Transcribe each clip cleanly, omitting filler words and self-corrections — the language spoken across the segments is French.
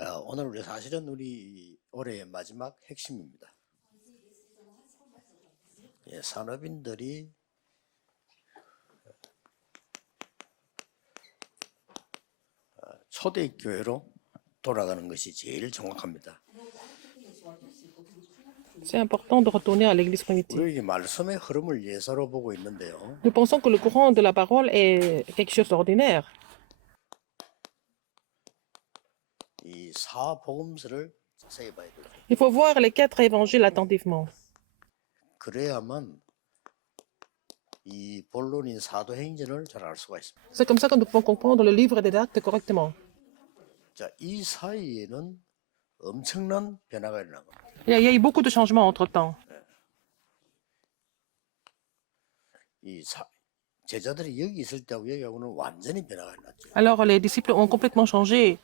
오늘 우리 사실은 우리 올해의 마지막 핵심입니다. 산업인들이 초대교회로 돌아가는 것이 제일 정확합니다. C'est important de retourner à l'église primitive. 우리 말씀의 흐름을 예사로 보고 있는데요. Nous pensons que le courant de la parole est quelque chose d'ordinaire. 이 사복음서를 자세히 봐야 되죠. Il faut voir les 4 évangiles attentivement. 그래야만 이 본론인 사도행전을 잘 알 수가 있습니다. C'est comme ça que nous pouvons comprendre le livre des actes correctement. 자, 이 사이에는 엄청난 변화가 일어난 겁니다. Il y a eu beaucoup de changements entre-temps. 제자들이 여기 있을 때하고 여기하고는 완전히 변화가 일어났죠. Alors les disciples ont complètement changé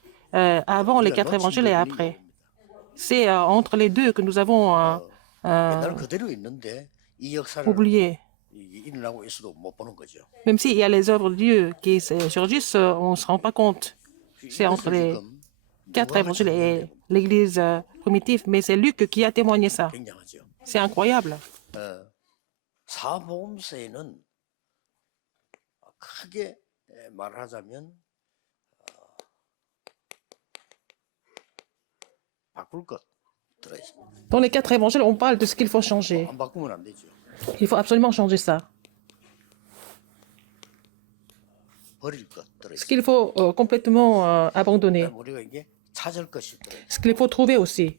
avant les 4 évangiles et après. C'est entre les deux que nous avons 옛날 그대로 있는데 이 역사를 oublié. 일어나고 있어도 못 보는 거죠. Même s'il y a les œuvres de Dieu qui surgissent, on ne se rend pas compte. C'est entre les 4 évangiles et l'église primitive, mais c'est Luc qui a témoigné ça. 굉장하죠. C'est incroyable. 사복음서에는 크게 말하자면 바꿀 것 들어 있습니다. Dans les 4 évangiles, on parle de ce qu'il faut changer. 안 바꾸면 안 되죠. Il faut absolument changer ça. 버릴 것 들어 Ce 있습니다. qu'il faut complètement abandonner. 우리가 이게 찾을 것이 들어 있습니다. Ce qu'il faut trouver aussi.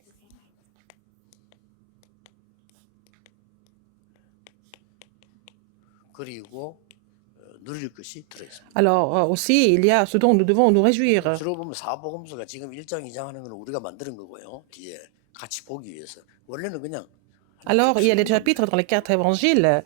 그리고 누릴 것이 들어 있습니다. Alors aussi, il y a ce dont nous devons nous réjouir. 주로 보면 사복음서가 지금 1장 2장 하는 건 우리가 만드는 거고요. 뒤에 같이 보기 위해서. 원래는 그냥 Alors, il y a des chapitres dans les 4 évangiles.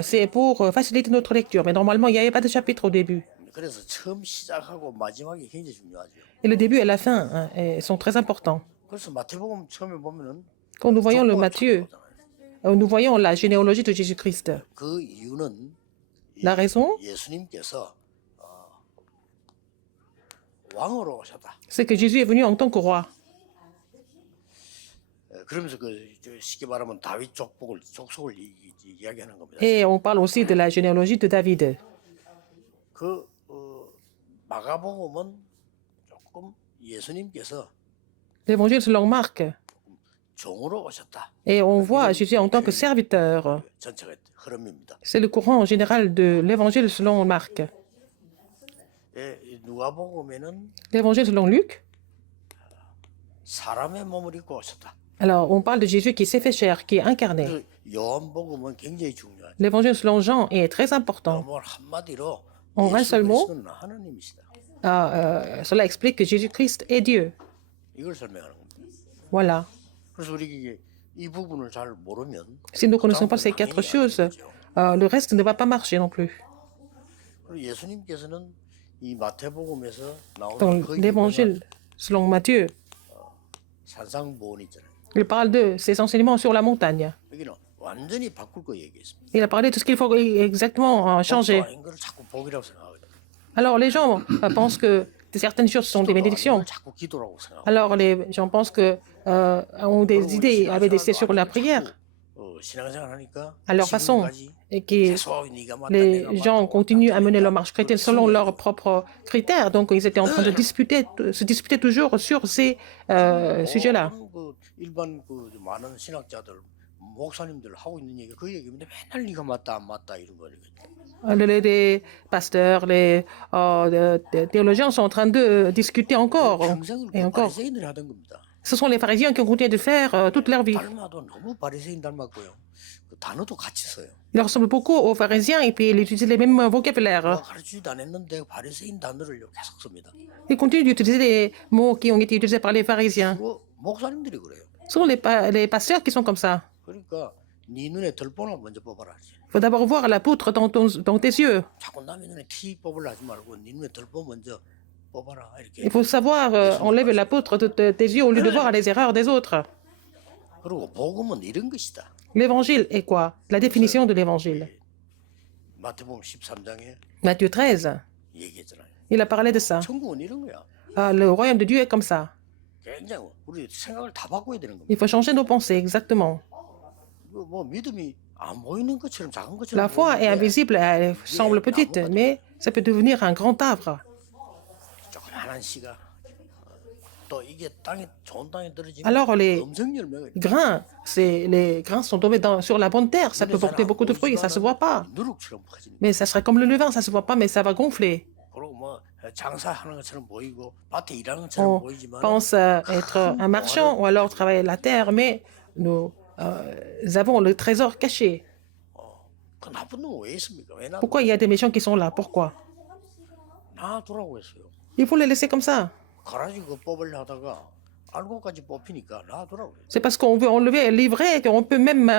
C'est pour faciliter notre lecture. Mais normalement, il n'y avait pas de chapitre au début. 그래서 처음 시작하고 마지막이 굉장히 중요하죠. Et le début et la fin sont très importants. 그래서 마태복음 처음에 보면은 Quand nous voyons le 족보가 Matthieu, 나오잖아요. nous voyons la généalogie de Jésus-Christ. 그 이유는 La raison, 예수님께서 왕으로 오셨다. c'est que Jésus est venu en tant que roi. 그러면서 쉽게 말하면 다윗 족속을 이야기하는 겁니다. Et on parle aussi de la généalogie de David. 그 마가복음은 조금 예수님께서 L'évangile selon Marc. 종으로 오셨다. Et on voit Jésus en tant que serviteur. 전체가 흐름입니다. C'est le courant général de l'évangile selon Marc. 누가복음에는 L'évangile selon Luc, 사람의 몸을 입고 오셨다. alors on parle de Jésus qui s'est fait chair, qui est incarné. 그래서 요한복음은 굉장히 중요하죠. L'évangile selon Jean est très important. 뭐 한마디로 En un seul mot, 예수는 하나님이시다. cela explique que Jésus-Christ est Dieu. 이걸 설명하는 겁니다. Voilà. 그래서 우리 이 부분을 잘 모르면 Si nous ne connaissons pas ces 4 choses, le reste ne va pas marcher non plus. 그리고 예수님께서는 이 마태복음에서 Dans 나오는 그 l'évangile selon Matthieu, 산상보원 있잖아요. il parle de ses enseignements sur la montagne. 여기는 완전히 바꿀 거 얘기했습니다. Il a parlé de ce qu'il faut exactement changer. 아닌 걸 자꾸 복이라고 생각하거든요. Alors les gens pensent que certaines choses sont des bénédictions. 자꾸 기도라고 생각하고 Alors les gens pensent que ont des idées, avaient des idées sur la prière. 신앙생활 하니까 À leur façon, 지금까지 et que 계속 네가 맞다, les 내가 gens 맞다, continuent à 왔다, mener leur 갔다 marche chrétienne selon leurs propres critères. Donc, ils étaient en train de se disputer toujours sur ces sujets-là. 모든 일반 많은 신학자들 목사님들 하고 있는 얘기 그 얘기인데 맨날 네가 맞다 안 맞다 이런 거니까. Les pasteurs, les théologiens sont en train de discuter encore 평생을 et 그 encore. 바리새인들이 하던 겁니다. Ce sont les pharisiens qui ont continué de le faire toute leur vie. 닮아도 너무 바리새인 닮았고요. 그 단어도 같이 써요. Ils ressemblent beaucoup aux pharisiens et puis ils utilisent les mêmes vocabulaires. 가르치지도 않았는데 바리새인 단어를 계속 씁니다. Ils continuent d'utiliser les mots qui ont été utilisés par les pharisiens. 목사님들이 그래요. Ce sont les pasteurs qui sont comme ça. 그러니까 네 눈에 들보나 먼저 뽑아라. Il faut d'abord voir la poutre dans tes yeux. 자꾸 남의 눈에 티 뽑으려 하지 말고 네 눈에 들보 먼저 뽑아라. 이렇게. Il faut savoir enlever la poutre de tes yeux au lieu de voir les erreurs des autres. 그리고 복음은 이런 것이다. L'évangile est quoi? La définition de l'évangile. 마태복음 13장에 Matthieu 13, 얘기했잖아요. il a parlé de ça. 천국은 이런 거야. Le royaume de Dieu est comme ça. 굉장히 우리 생각을 다 바꿔야 되는 겁니다. Il faut changer nos pensées, exactement. 뭐 믿음이 안 보이는 것처럼 작은 La 것처럼 foi est 보이는데 invisible, elle semble petite, mais ça peut devenir un grand arbre. 조그만한 씨가 또 이게 땅에 좋은 땅에 떨어지면 Alors les 엄청 열매가 grains, les grains sont tombés sur la bonne terre, ça peut porter beaucoup de fruits, ça se voit pas. 누룩처럼 퍼지는. Mais ça serait comme le levain, ça se voit pas, mais ça va gonfler. 그리고 뭐 장사하는 것처럼 보이고 밭에 일하는 것처럼 On 보이지만 pense être un marchand ou alors travailler la terre, mais nous avons le trésor caché. 그 나쁜 놈은 왜 있습니까? 왜 Pourquoi il y a des méchants qui sont là? Pourquoi? 놔두라고 했어요. Il faut les laisser comme ça. 가라지 그 뽑으려 하다가 알고까지 뽑히니까 놔두라고 했어요. C'est parce qu'on veut enlever les vrais qu'on peut même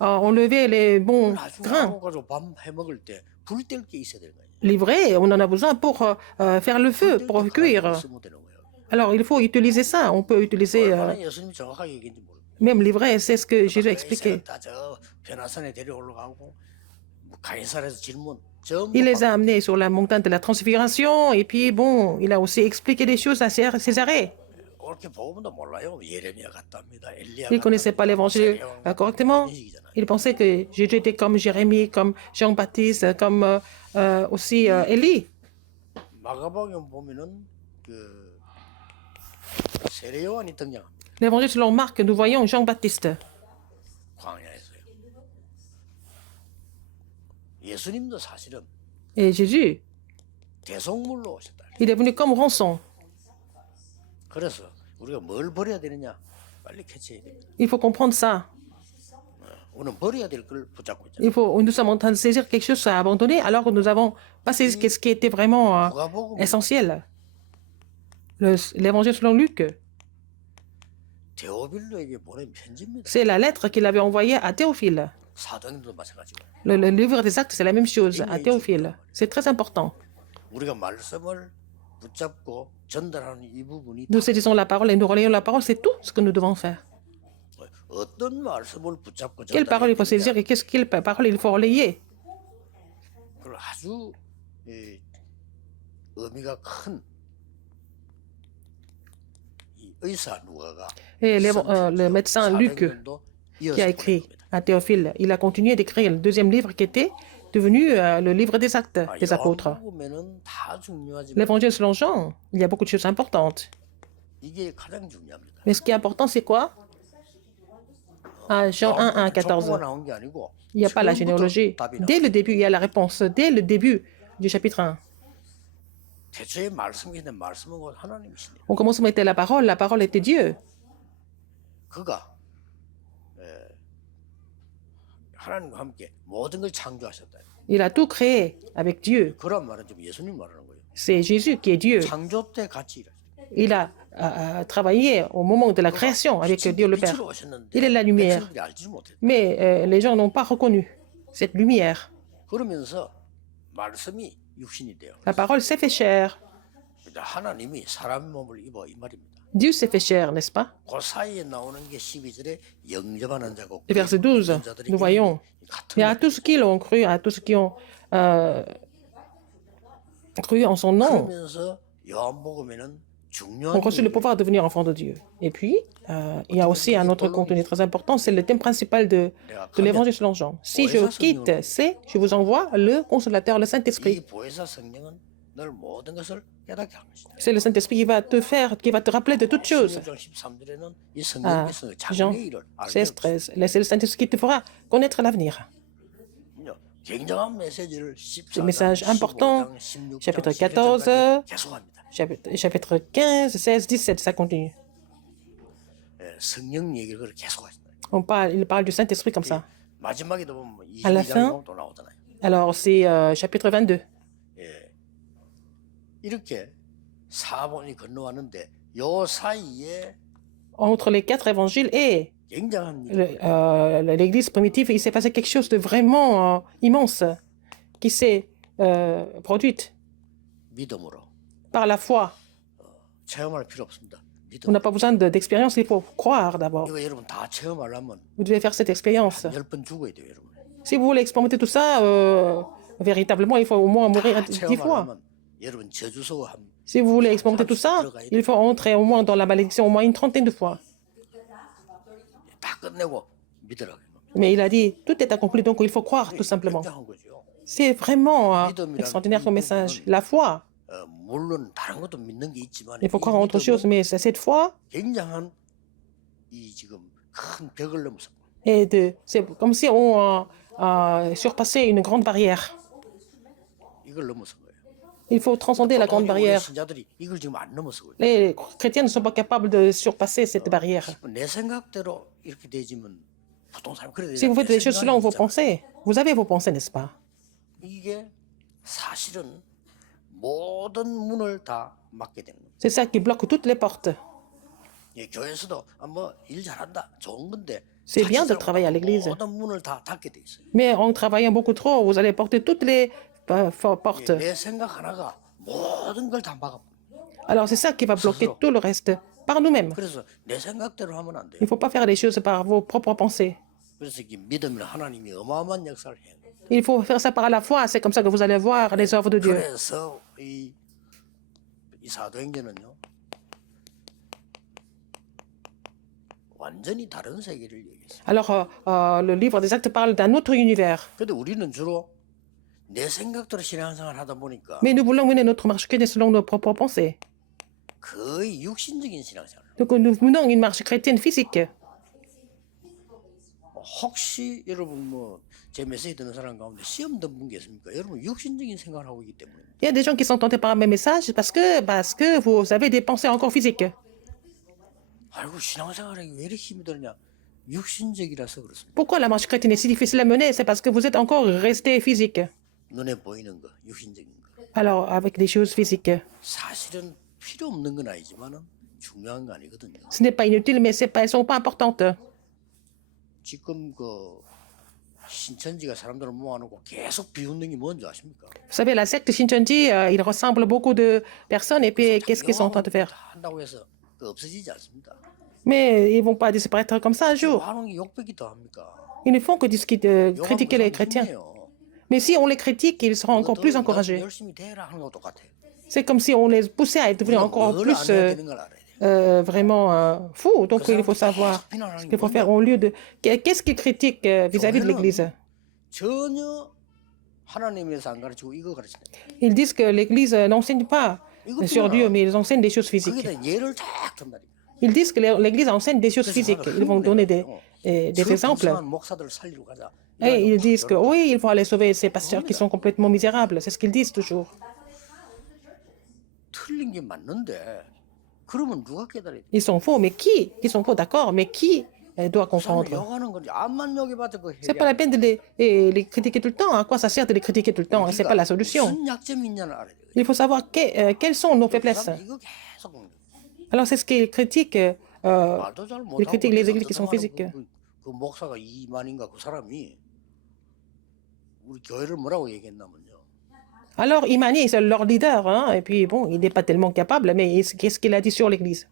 enlever les bons 나중에 grains. 알고 가지고 밥 해먹을 때 불 뗄 게 있어야 되는 거예요. Les vrais, on en a besoin pour faire le feu, pour cuire. 쓰면 되는 거예요. Alors il faut utiliser ça. On peut utiliser 얼마나 예수님이 정확하게 얘기했는지 모르겠어요. même les vrais, c'est ce que Jésus a expliqué. 저 변화산에 데려 올라가고 뭐 가이사라에서 질문 전부 Il les a amenés sur la montagne de la transfiguration et puis bon, il a aussi expliqué des choses à Césarée. 그렇게 복음도 몰라요. 예레미야 같답니다. 엘리야 Il ne connaissait pas l'évangile correctement. Il pensait que Jésus était comme Jérémie, comme Jean-Baptiste, comme aussi Élie. 마가복음 보면은 그 세례 요한이 등장합니다. L'évangile selon Marc, nous voyons Jean-Baptiste. 광야에서요. 예수님도 사실은 Et Jésus, 대속물로 오셨다. il est venu comme rançon. 그래서 우리가 뭘 버려야 되느냐? 빨리 캐치해야 됩니다. Il faut comprendre ça. 우리는 버려야 될 걸 붙잡고 있잖아요. Il faut, nous sommes en train de saisir quelque chose à abandonner alors que nous n'avons pas saisi ce qui était vraiment 누가복음 essentiel. L'évangile selon Luc, 데오빌로에게 보낸 편지입니다. c'est la lettre qu'il avait envoyée à Théophile. 사도행전도 마찬가지고 Le livre des actes, c'est la même chose à Théophile. C'est très important. 우리가 말씀을 붙잡고 전달하는 이 부분이 Nous saisissons la parole et nous relayons la parole, c'est tout ce que nous devons faire. 어떤 말씀을 붙잡고 Quelle parole il faut saisir et quelle parole il faut relayer. 그걸 아주 의미가 큰 이 의사 누가가 Et le médecin Luc 사도행전도 qui a 이어서 écrit 보낸 겁니다. à Théophile, il a continué d'écrire le deuxième livre qui était devenu le livre des actes des apôtres. 요한복음에는 다 중요하지만 L'évangile selon Jean, il y a beaucoup de choses importantes. 이게 가장 중요합니다. Mais ce qui est important, c'est quoi? Jean 1, 1, 14. 족보가 나온 게 아니고 Il n'y a pas la généalogie. 답이 나와요. Dès le début, il y a la réponse. Dès le début du chapitre 1. 태초에 말씀이 있는 말씀은 곧 하나님이시네요. Au commencement était la parole était Dieu. 그가 하나님과 함께 모든 걸 창조하셨다. Il a tout créé avec Dieu. 그런 말은 좀 예수님 말하는 거예요. C'est Jésus qui est Dieu. 창조 때 같이 일하셨다. Il a travaillé au moment de la création avec Dieu le Père. 빛으로 오셨는데 Il est la lumière. 백성들이 알지 못했다. Mais les gens n'ont pas reconnu cette lumière. 그러면서 말씀이 육신이 돼요. La parole s'est fait chair. 하나님이 사람 몸을 입어 이 말입니다. Dieu s'est fait chair, n'est-ce pas? 그 사이에 나오는 게 12절에 영접하는 자고 Et verset 12, nous voyons, et à tous ceux qui l'ont cru, à tous ceux qui ont cru en son nom, 그러면서 요한복음에는 ont 중요한 reçu le pouvoir de devenir enfants de Dieu. Et puis, il y a aussi un autre contenu très important, c'est le thème principal de l'évangile selon Jean. Si je quitte, je vous envoie le consolateur, le 이 Saint-Esprit. 보혜사 성령은 널 모든 것을 깨닫게 하는 것이다. C'est le Saint-Esprit qui va te rappeler de toutes choses. 16장 13절에는 이 성령께서 Jean 장래의 일을 알게 16, 13. C'est le Saint-Esprit qui te fera connaître l'avenir. 하거든요. 굉장한 메시지를 Ce message 14장, important, 15장, chapitre 16장까지 14, 계속합니다. chapitre 15, 16, 17, ça continue. 성령 얘기를 그렇게 계속하신다. Il parle du Saint-Esprit comme ça. 마지막에도 보면 À la fin, 22장 또 나오잖아요. alors c'est chapitre 22. 이렇게 사본이 건너왔는데 요 사이에 Entre les 4 évangiles et 굉장한 일이 l'Église primitive, il s'est passé quelque chose de vraiment immense qui s'est produite 믿음으로 par la foi. 체험할 필요 없습니다. On 믿음. n'a pas besoin d'expérience, il faut croire d'abord. 이거 여러분 다 체험하려면 Vous devez faire cette expérience. 10번 죽어야 돼요, 여러분. Si vous voulez expérimenter tout ça, véritablement, il faut au moins mourir 다 10 fois. 체험하려면 여러분 저주서 한 Si vous voulez expérimenter tout ça, il faut entrer au moins dans la malédiction au moins une trentaine de fois. 다 끝내고 믿으라. Mais il a dit, tout est accompli, donc il faut croire tout simplement. 굉장한 거죠. C'est vraiment extraordinaire comme message. La foi, 물론 다른 것도 믿는 게 있지만 il faut 이 croire en autre chose, 믿음은 mais cette foi, 굉장한 이 지금 큰 벽을 넘어서 c'est comme si on surpassait une grande barrière. 이걸 넘어선 거예요. Il faut transcender la grande 우리 barrière. 신자들이 이걸 지금 안 넘어서 거예요. Les chrétiens ne sont pas capables de surpasser cette barrière. 내 생각대로 이렇게 되지면 보통 사람 그래야 Si vous faites 내 les choses selon vos 생각이 있잖아요. pensées, vous avez vos pensées, n'est-ce pas? 이게 사실은 모든 문을 다 막게 되는 거예요. C'est ça qui bloque toutes les portes. 예, 교회에서도 일 잘한다 좋은 건데 C'est bien de 자칫 travailler à l'église. 모든 문을 다 닫게 돼 있어요. Mais en travaillant beaucoup trop, vous allez porter toutes les portes. 내 생각 하나가 모든 걸 다 막아. Alors c'est ça qui va bloquer tout le reste par nous-mêmes. 그래서 내 생각대로 하면 안 돼요. Il ne faut pas faire les choses par vos propres pensées. 그래서 이 믿음이나 하나님이 어마어마한 역사를 해요. Il faut faire ça par la foi. C'est comme ça que vous allez voir les œuvres de Dieu. 그래서 이 사도행전은요 완전히 다른 세계를 얘기했어요. Alors le livre des Actes parle d'un autre univers. 근데 우리는 주로 내 생각대로 신앙생활 하다 보니까 Mais nous voulons mener notre marche chrétienne selon nos propres pensées. 거의 육신적인 신앙생활. Donc nous menons une marche chrétienne physique. 혹시 여러분 제 메시지 듣는 사람 가운데 시험 든 게 있습니까? 여러분 육신적인 생각을 하고 있기 때문에. Il y a des gens qui sont tentés par mes messages parce que vous avez des pensées encore physiques. 아이고 신앙생활이 왜 이렇게 힘이 드냐? 육신적이라서 그렇습니다. Pourquoi la marche chrétienne est si difficile à mener? C'est parce que vous êtes encore resté physique. 눈에 보이는 거, 육신적인 거. Alors avec des choses physiques. 사실은 필요 없는 건 아니지만은 중요한 거 아니거든요. Ce n'est pas inutile, mais elles ne sont pas importantes. 지금 신천지가 사람들을 모아놓고 계속 비웃는 게 뭔지 아십니까? Vous savez, la secte Shincheonji, il ressemble beaucoup de personnes. Et puis, qu'est-ce qu'ils sont en train de faire? 한다고 해서 없어지지 않습니다. Mais ils ne vont pas disparaître comme ça un jour. 하는 게 욕배기 더 합니까? Ils ne font que critiquer les chrétiens. Mais si on les critique, ils seront encore plus encouragés. 열심히 대라 하는 거 똑같아요. C'est comme si on les poussait à devenir encore 뭘 plus 안 해야 되는 걸 알아야 돼요. vraiment fous. Donc il faut savoir ce qu'il faut faire au lieu de... Qu'est-ce qu'ils critiquent vis-à-vis de l'Église? 전혀 하나님에서 안 가르치고 이거 가르치네. Ils disent que l'Église n'enseigne pas sur Dieu, mais ils enseignent des choses physiques. 거기다 예를 쫙 든다니까. Ils disent que l'Église enseigne des choses physiques. Ils vont donner des exemples. 목사들을 살리러 가자. Et ils disent que oui, il faut aller sauver ces pasteurs qui sont complètement misérables. C'est ce qu'ils disent toujours. 틀린 게 맞는데 그러면 누가 깨달아야 돼? Ils sont faux, mais qui? Ils sont faux, d'accord, mais qui doit comprendre? 욕하는 건지 암만 욕해봐도 그 C'est pas la peine de les critiquer tout le temps. À quoi ça sert de les critiquer tout le temps? C'est pas la solution. 무슨 약점이 있냐를 알아야 돼. Il faut savoir quelles sont nos faiblesses. 이거 계속 먹는 거야. Alors c'est ce qu'ils critiquent. 말도 잘 Ils 못하고 critiquent les 그래서 églises qui sont physiques. 그 목사가 이만인가 그 사람이 우리 교회를 뭐라고 얘기했냐면요. Alors Imani, c'est leur leader, hein, et puis bon, il n'est pas tellement capable, mais qu'est-ce qu'il a dit sur l'Église?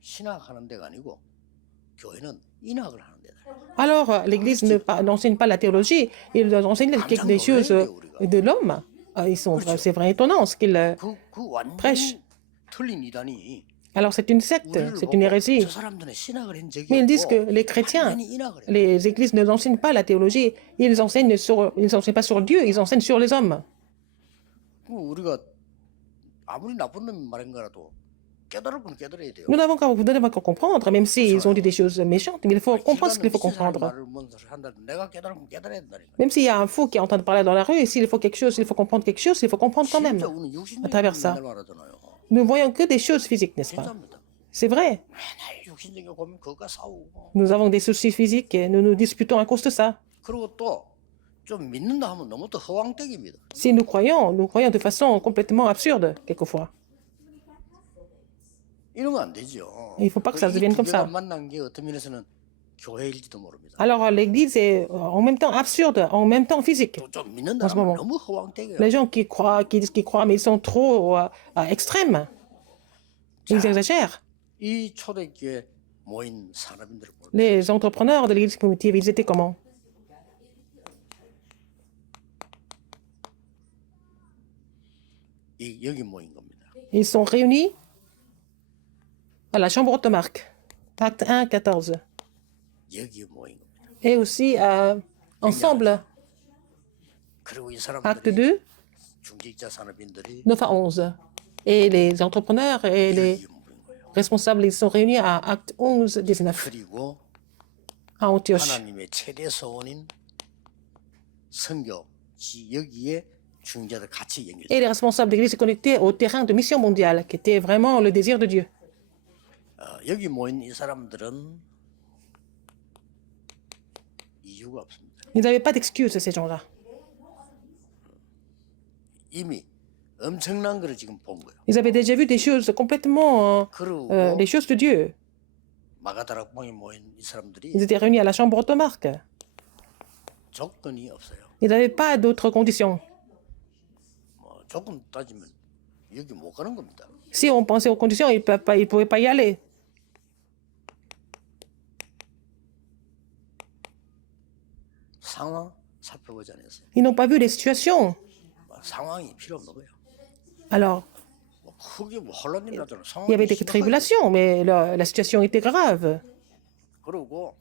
신학하는 데가 아니고 교회는 인학을 하는 데다. Alors l'Église n'enseigne pas la théologie, il enseigne des choses de l'homme. C'est vraiment étonnant ce qu'il 그 완전 prêche. 틀린 이단이 Alors c'est une secte, c'est une hérésie. 저 사람들은 신학을 한 적이 Mais ils disent que 없고 les chrétiens, 완전히 인학을 해. les églises ne enseignent pas la théologie, ils enseignent pas sur Dieu, ils enseignent sur les hommes. 우리가 아무리 나쁜 놈이 말한 거라도 깨달을 건 깨달아야 돼요. Nous n'avons qu'à comprendre, même s'ils ont dit des choses méchantes, mais il faut comprendre ce qu'il faut comprendre. 말을 먼저 한다도 내가 깨달을 건 깨달아야 된다니까. Même s'il y a un fou qui est en train de parler dans la rue, et s'il faut quelque chose, il faut comprendre quelque chose, il faut comprendre quand même. 진짜 우리는 육신적인 à travers ça. 맨날 말하잖아요. Nous ne voyons que des choses physiques, n'est-ce pas? 진짜입니다. C'est vrai. 맨날 육신적인 거 보면 그것과 싸우고 Nous avons des soucis physiques et nous nous disputons à cause de ça. 그리고 또 좀 믿는다 하면 너무 또 허황되기입니다. Si nous croyons de façon complètement absurde, quelquefois. 이러면 안 되죠. Il faut pas que ça devienne comme ça. 만난 게 어떤 면에서는 교회일지도 모릅니다. Alors l'Église est en même temps absurde, en même temps physique. 좀 믿는다 en ce 하면 moment. 너무 허황되게. Les gens qui disent qu'ils croient, mais ils sont trop extrêmes. Ils exagèrent. 이 초대교회 모인 산업인들을 보면 Les entrepreneurs de l'Église primitive, ils étaient comment? 여기 모인 겁니다. Ils sont réunis à la chambre haute de Marc, acte 1, 14. 여기 모인 겁니다. Et aussi ensemble, 그리고 이 acte 사람들이 2, 중직자 산업인들이 9 à 11. Et les entrepreneurs et les 여기 모인 거예요. responsables, ils sont réunis à acte 11, 19, 그리고 à Antioche. 하나님의 최대 소원인 선교 여기에 중직자들 같이 연결. Et les responsables d'église se connectaient au terrain de mission mondiale, qui était vraiment le désir de Dieu. 여기 모인 이 사람들은 이유가 없습니다. Ils n'avaient pas d'excuses, ces gens-là. 이미 엄청난 거를 지금 본 거예요. Ils avaient déjà vu des choses complètement, 그리고 des choses de Dieu. 마가다락방에 모인 이 사람들이 Ils étaient réunis à la chambre haute de Marc. 조건이 없어요. Ils n'avaient pas d'autres conditions. 뭐 조건 따지면 여기 못 가는 겁니다. Si on pensait aux conditions, ils ne pouvaient pas y aller. 상황 살펴보지 않았어요. Ils n'ont pas vu les situations. 상황이 필요 없는 거예요. Alors, 뭐 크게 뭐 혼란이 나더라도 il y 상황이 avait des 심각하게 tribulations, mais la situation était grave. 그리고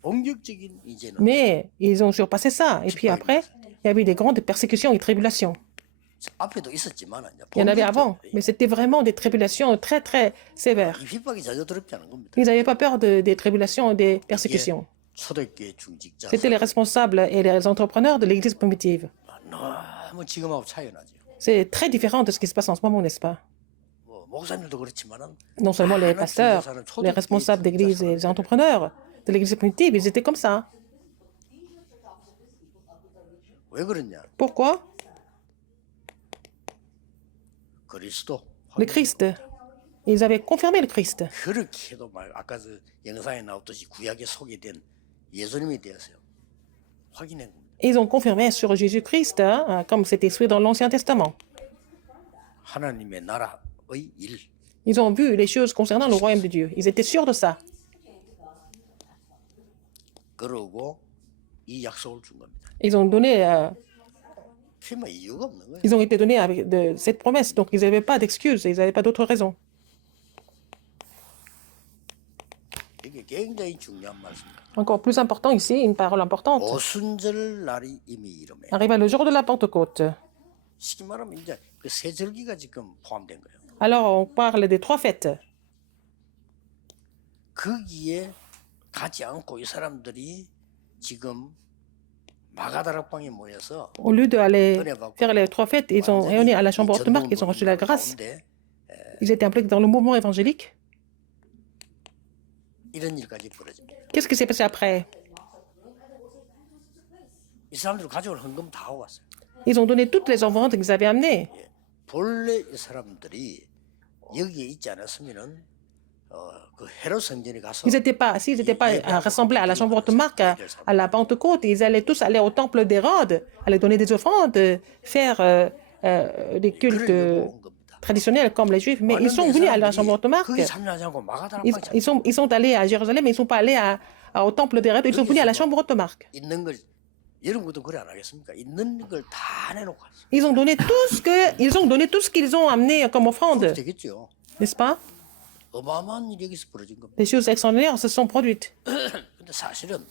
본격적인 이제는 Mais ils ont surpassé ça. Et puis après, il y avait des grandes persécutions et tribulations. 앞에도 있었지만 이제 Il y en avait avant, mais c'était vraiment des tribulations très, très sévères. 이 핍박이 전혀 두렵지 않은 겁니다. Ils n'avaient pas peur des tribulations et des persécutions. 초대교회 중직자 C'était les responsables et les entrepreneurs de l'église primitive. 너무 지금하고 차이가 나죠. C'est très différent de ce qui se passe en ce moment, n'est-ce pas? 뭐 목사님도 그렇지만은 Non seulement les pasteurs, les responsables d'église et les entrepreneurs de l'église primitive, ils étaient comme ça. 왜 그러냐? Pourquoi? 그리스도 Le Christ. Ils avaient confirmé le Christ. 그렇게 해도 말 아까 그 영상에 나왔듯이 구약에 소개된 예수님에 대해서요. 확인한 겁니다. Ils ont confirmé sur Jésus-Christ, hein, comme c'est écrit dans l'Ancien Testament. 하나님의 나라의 일. Ils ont vu les choses concernant le royaume de Dieu. Ils étaient sûrs de ça. 그러고 이 약속을 준 겁니다. Ils ont donné, 그뭐 이유가 없는 거예요. ils ont été donnés avec cette promesse, donc ils n'avaient pas d'excuses, ils n'avaient pas d'autre raison. 이게 굉장히 중요한 말씀입니다. Encore plus important ici, une parole importante. 오순절 날이 이미 이름에 Arriva le jour de la Pentecôte. 쉽게 말하면 이제 그 세 절기가 지금 포함된 거예요. Alors on parle des 3 fêtes. 거기에 가지 않고 이 사람들이 지금 마가다락방에 모여서 Au lieu d'aller faire les 3 fêtes, ils ont réuni à la chambre haute de Marc, ils ont reçu la grâce. Ils étaient impliqués dans le mouvement évangélique. 이런 일까지 벌어집니다. Qu'est-ce qui s'est passé après? 이 사람들 가져올 헌금 다 하고 왔어요. Ils ont donné toutes les offrandes qu'ils avaient amenées. 본래 이 사람들이 여기에 있지 않았으면은 그 헤롯 성전에 가서 S'ils n'étaient pas rassemblés à la chambre haute de Marc, à la Pentecôte, ils allaient tous aller au temple d'Hérode, aller donner des offrandes, faire des cultes 그러려고 온 겁니다. traditionnels comme les Juifs. Mais ils sont venus à la chambre haute de Marc. 거기 참여하지 않고 마가다락방 Ils sont allés à Jérusalem, mais ils ne sont pas allés au temple d'Hérode. Ils sont venus à la chambre haute de Marc. 있는 걸 여러분 것도 그래 안 하겠습니까? 있는 걸 다 내놓고 갔어. Ils ont donné tout ce qu'ils ont amené comme offrande, 되겠죠. n'est-ce pas? 어마어마한 일이 여기서 벌어진 겁니다. Des choses extraordinaires se sont produites. 근데 사실은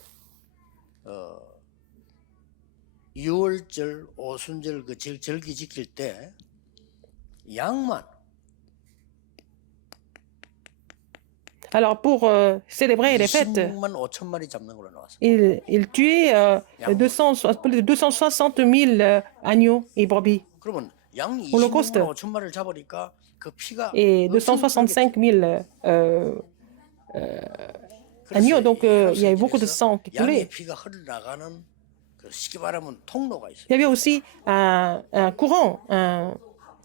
6월절, 오순절 그 절기 지킬 때 양만 Alors pour célébrer les fêtes, 26만 5천 마리 잡는 걸로 나왔어. ils tuaient plus de 260 000 agneaux et brebis. 그러면 양 홀로코스트. 26만 5천 마리를 잡으니까 그 피가 Et 265 000 agneaux, donc il y avait beaucoup de sang qui 양의 coulait. 피가 흘러나가는 그 쉽게 말하면 통로가 있어요. Il y avait aussi un courant,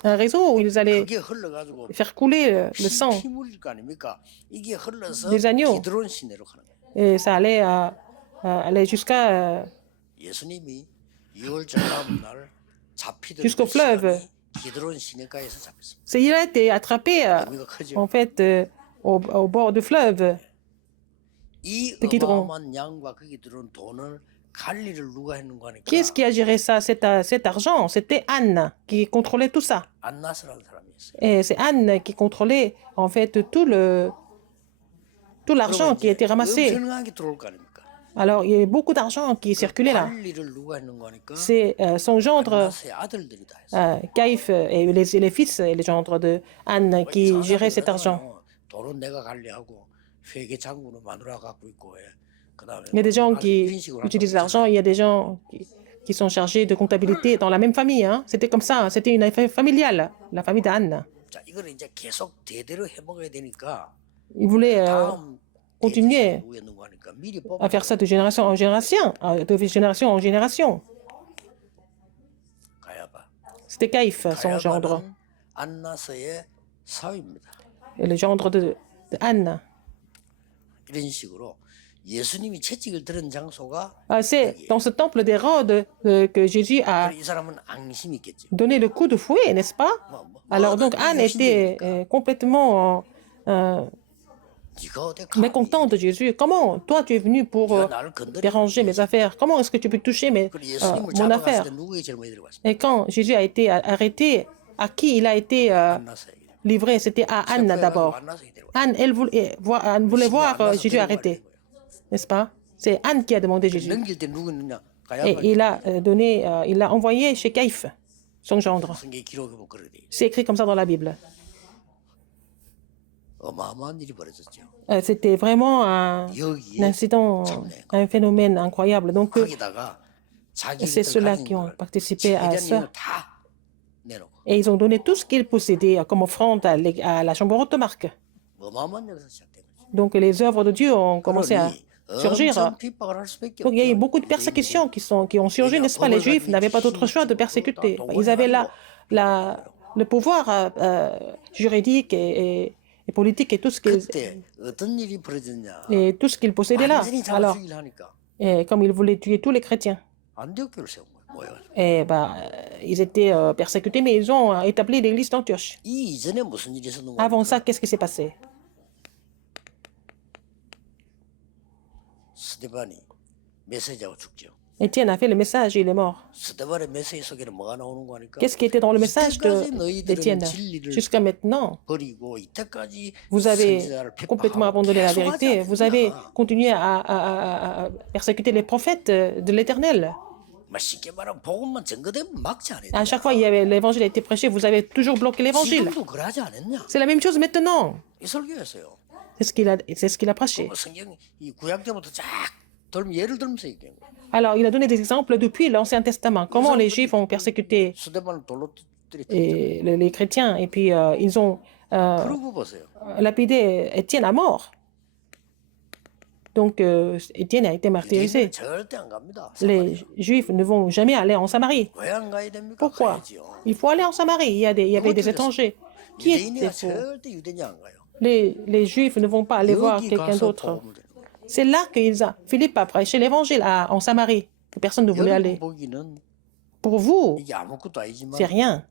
un réseau où ils allaient 그게 흘러가지고 faire couler le sang. 피물일 거 아닙니까? 이게 흘러서 Des agneaux. 기드론 시내로 가는 거예요. Et ça allait aller jusqu'à 예수님이 6월절 다음 날 잡히던 Jusqu'au 그 fleuve. 시간이 기드론 시내가에서 잡혔습니다. il a été attrapé 의미가 크죠. en fait au bord du fleuve. 이 기드론. 어마어마한 양과 거기 들어온 돈을 관리를 누가 했는 거 Qui est-ce 하니까 qui a géré ça, cet argent? C'était Anne qui contrôlait tout ça. 안나스라는 사람이 있어요. Et c'est Anne qui contrôlait en fait tout l'argent 그러면 qui était 이제 ramassé. 엄청나게 들어올 거 아닙니까? Alors, il y avait beaucoup d'argent qui circulait là. 관리를 누가 했는 거 하니까 C'est son gendre, 안나스의 아들들이 다 했어요. Caïphe, et les fils et les gendres de Anne qui géraient cet argent. 돈은 내가 관리하고 회계 장부는 마누라 갖고 있고 그다음에 Il y a des gens 이런 qui 식으로 utilisent 한다고 l'argent, il y a des gens qui sont chargés de comptabilité dans la même famille. Hein. C'était comme ça, c'était une affaire familiale, la famille d'Anne. 자, 이거는 이제 계속 대대로 해먹어야 되니까 Ils voulaient 다음 continuer 대지에서 누구였는 거 하니까 미리 뽑아. à faire ça de génération en génération, de génération en génération. 가야바. C'était Caïphe, son gendre, 가야바는 안나스의 사위입니다. et le gendre de Anne. 이런 식으로 예수님이 채찍을 들은 장소가 C'est dans ce temple d'Hérode que Jésus a 이 사람은 앙심이 있겠죠. donné le coup de fouet, n'est-ce pas? Alors donc Anne était complètement 네가 어디 mécontente de Jésus. Comment? Toi, tu es venu pour 나를 건드려? déranger mes affaires. Comment est-ce que tu peux toucher 그리고 예수님을 mon 잡아갔을 affaire? 때 누구의 젊은이들이 왔습니까? Et quand Jésus a été arrêté, à qui il a été 안나스에게. livré? C'était à Anne d'abord. 안나스에게 Anne, elle voulait voir Jésus arrêté, n'est-ce pas? C'est Anne qui a demandé Jésus. 넘길 때 누구 있느냐? Et 가야바. il a donné, il l'a envoyé chez Caïphe, son gendre. 성경에 기록해 보면 그래 돼. C'est écrit comme ça dans la Bible. 어마어마한 일이 벌어졌죠. C'était vraiment un 여기에 incident, un phénomène incroyable. Donc, 거기다가 c'est 자기들 ceux-là 가진 qui ont 걸 participé à ça. 대장님은 다 내놓고 Et ils ont donné tout ce qu'ils possédaient comme offrande à la chambre haute de Marc. 어마어마한 역사 시작된 거죠. Donc, les œuvres de Dieu ont commencé à surgir. 엄청 핍박을 할 수밖에 Donc, il y a eu 없죠. beaucoup de persécutions qui ont surgi, n'est-ce pas? Les Juifs n'avaient pas d'autre choix de persécuter. Ils avaient le pouvoir juridique et politique et tout ce 그때 어떤 일이 벌어졌냐? qu'ils possédaient là. 완전히 Alors, 잡아주기를 하니까 comme ils voulaient tuer tous les chrétiens. 안디옥교를 세운 거예요. Et ils étaient persécutés, mais ils ont établi l'église d'Antioche. 이 이전에 무슨 일이 있었는가? Avant ça, qu'est-ce qui s'est passé? 스데반이 메시지하고 죽죠. Étienne a fait le message et il est mort. 스데반의 메시지 속에는 뭐가 나오는 거 하니까 Qu'est-ce qui était dans le message d'Étienne? Jusqu'à maintenant, 버리고 이때까지 vous avez 선지자를 complètement 핍박하고 abandonné la 계속하지 vérité. Vous avez 않았느냐? continué à persécuter les prophètes de l'Éternel. 막 쉽게 말하면 복음만 증거되면 막지 않았냐? À chaque fois, l'évangile a été prêché, vous avez toujours bloqué l'évangile. 지금도 그러지 않았냐? C'est la même chose maintenant. 이 설교였어요. C'est ce qu'il a prêché. 성경 이 구약 때부터 쫙 돌면 예를 들면서 얘기한 거예요. Alors, il a donné des exemples depuis l'Ancien Testament. Comment les Juifs ont persécuté 스데반을 돌로 때렸죠. les chrétiens. Et puis, ils ont 그러고 보세요. lapidé Étienne à mort. Donc, Étienne a été martyrisé. 유대인은 절대 안 갑니다. Les Juifs ne vont jamais aller en Samarie. 왜 안 가야 됩니까? Pourquoi? 가야지요. Il faut aller en Samarie. Il y avait des étrangers. Qui 유대인이야 étaient faux? 절대 유대인이 안 가요. Les Juifs ne vont pas aller voir 여기 quelqu'un 가서 d'autre. 복음을 전하는 거예요. C'est là que Philippe a prêché l'évangile en Samarie, que personne ne voulait aller. 여러분 보기는 Pour vous, 이게 아무것도 아니지만 c'est rien.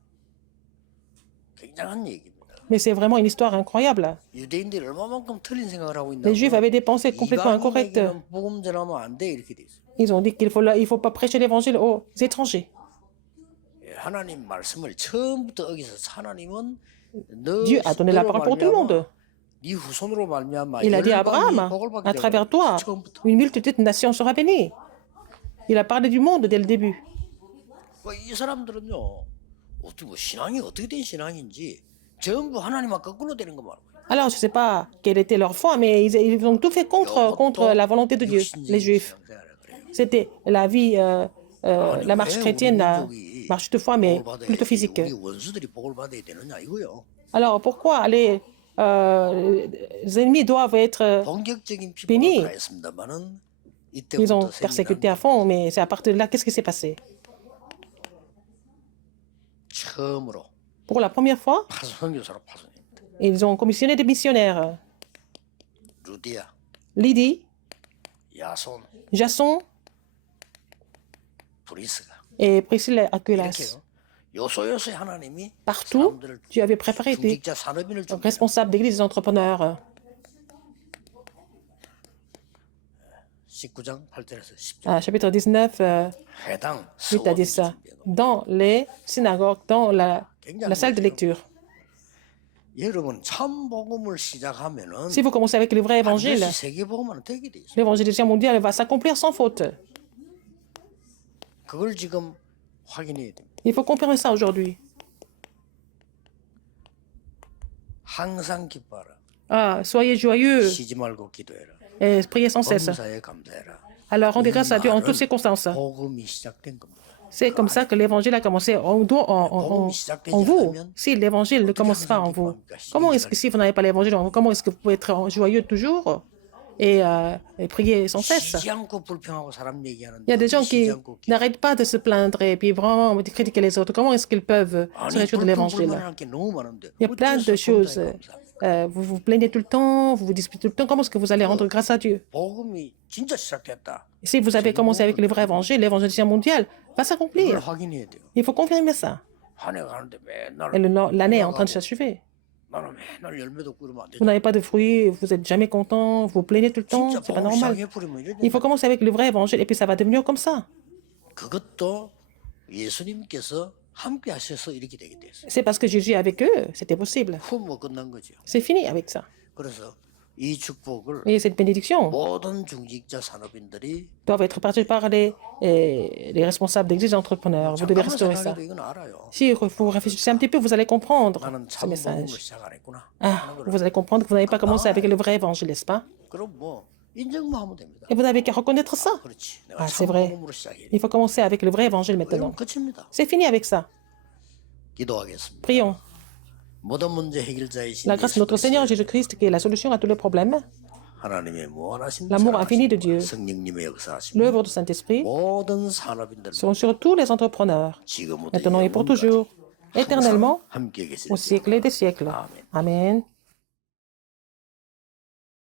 굉장한 얘기입니다. Mais c'est vraiment une histoire incroyable. 유대인들이 얼마만큼 틀린 생각을 하고 있나? Les Juifs avaient des pensées complètement incorrectes. 이방인에게는 복음 전하면 안 돼 이렇게 돼 있어요. Ils ont dit qu'il faut pas prêcher l'évangile aux étrangers. 하나님 말씀을 처음부터 어기서 하나님은 Dieu a donné la parole pour tout le monde. 네 후손으로 말미암아 Il a dit à 열방이 Abraham, 복을 받게 à travers toi, 처음부터. une multitude de nations sera bénie. Il a parlé du monde dès le début. 이 사람들은요, 어떻게 뭐 신앙이 어떻게 된 신앙인지 전부 하나님과 거꾸로 되는 거 말고. Alors, je ne sais pas quelle était leur foi, mais ils ont tout fait contre la volonté de Dieu, les Juifs. C'était la vie, la marche chrétienne, la marche de foi, mais plutôt physique. 우리 원수들이 복을 받아야 되느냐 이거요. Alors, pourquoi les ennemis doivent être 본격적인 bénis? 핍박을 가했습니다만은 Ils ont 이때부터 persécuté à fond, mais c'est à partir de là, qu'est-ce qui s'est passé? 처음으로 Pour la première fois, 선교사로 파송입니다. ils ont commissionné des missionnaires. 루디아, Lydie, 야손, Jason 브리스가 et Priscille Aquilas. 이렇게요. 요소요소에 하나님이 Partout, 사람들을 Dieu avait préparé des 중직자 산업인을 좀 responsables d'église, des entrepreneurs. 19장 8절에서 10절. Chapitre 19, 해당 8 à 10, dans les synagogues, dans la salle de lecture. 여러분 참 복음을 시작하면은 Si vous commencez avec le vrai évangile, 반드시 세계 복음은 되게 돼 있어요. l'évangélisation mondiale va s'accomplir sans faute. 그걸 지금 확인해야 됩니다. Il faut confirmer ça aujourd'hui. 항상 기뻐하라. Soyez joyeux 쉬지 말고 기도해라. et priez sans cesse. 범사에 감사해라. Alors rendez grâce à Dieu en toutes circonstances. 복음이 시작된 겁니다. C'est comme ça que l'évangile a commencé en vous. Si l'évangile ne commence pas en vous, comment est-ce que si vous n'avez pas l'évangile en vous, comment est-ce que vous pouvez être joyeux toujours et prier sans cesse? 쉬지 않고 불평하고 사람 얘기하는데 Il y a des gens qui 쉬지 않고 n'arrêtent pas de se plaindre et puis vraiment de critiquer les autres. Comment est-ce qu'ils peuvent se réjouir de l'évangile? 불평불만할 게 너무 많은데 Il y a plein de choses. Vous vous plaignez tout le temps, vous vous disputez tout le temps. Comment est-ce que vous allez rendre grâce à Dieu? 복음이 진짜 시작됐다. Si vous avez commencé avec le vrai évangile, l'évangélisation mondiale va 이걸 s'accomplir. 확인해야 돼요. Il faut confirmer ça. 한 해 가는데 맨날 Et l'année est en train de s'achever. 나는 맨날 열매도 없고 그러면 안 Vous 되죠. n'avez pas de fruits, vous n'êtes jamais content, vous vous plaignez tout le temps, 진짜 c'est pas 복음 normal. 시작해버리면 이래 Il faut commencer avec le vrai évangile et puis ça va devenir comme ça. 그것도 예수님께서 함께 하셔서 이렇게 되게 됐어요. C'est parce que Jésus est avec eux, c'était possible. 후뭐 끝난 거죠. C'est fini avec ça. 그래서 이 축복을 Et cette bénédiction 모든 중직자 산업인들이 doit être partagée par les responsables d'église entrepreneurs. Vous devez 잠깐만 restaurer ça. 생각해도 이건 알아요. Si vous réfléchissez un petit peu, vous allez comprendre 나는 ce 참 복음을 message. 시작 안 했구나. Vous allez comprendre que vous n'avez pas commencé avec le vrai évangile, n'est-ce pas? 그럼 뭐 인정만 하면 됩니다. Et vous n'avez qu'à reconnaître ça. 그렇지. 내가 c'est 참 vrai. 복음으로 시작해. Il faut commencer avec le vrai évangile maintenant. 그러면 끝입니다. C'est fini avec ça. 기도하겠습니다. Prions. 모든 문제 해결자이신 La grâce de notre Seigneur Jésus-Christ, qui est la solution à tous les problèmes, 하나님의 무한하신 l'amour infini de Dieu, 성령님의 역사하심 l'œuvre du Saint-Esprit 모든 산업인들 seront sur tous les entrepreneurs, 지금부터 maintenant et pour 영원까지 toujours, éternellement, 함께 계실 au siècle des siècles. 아멘. Amen.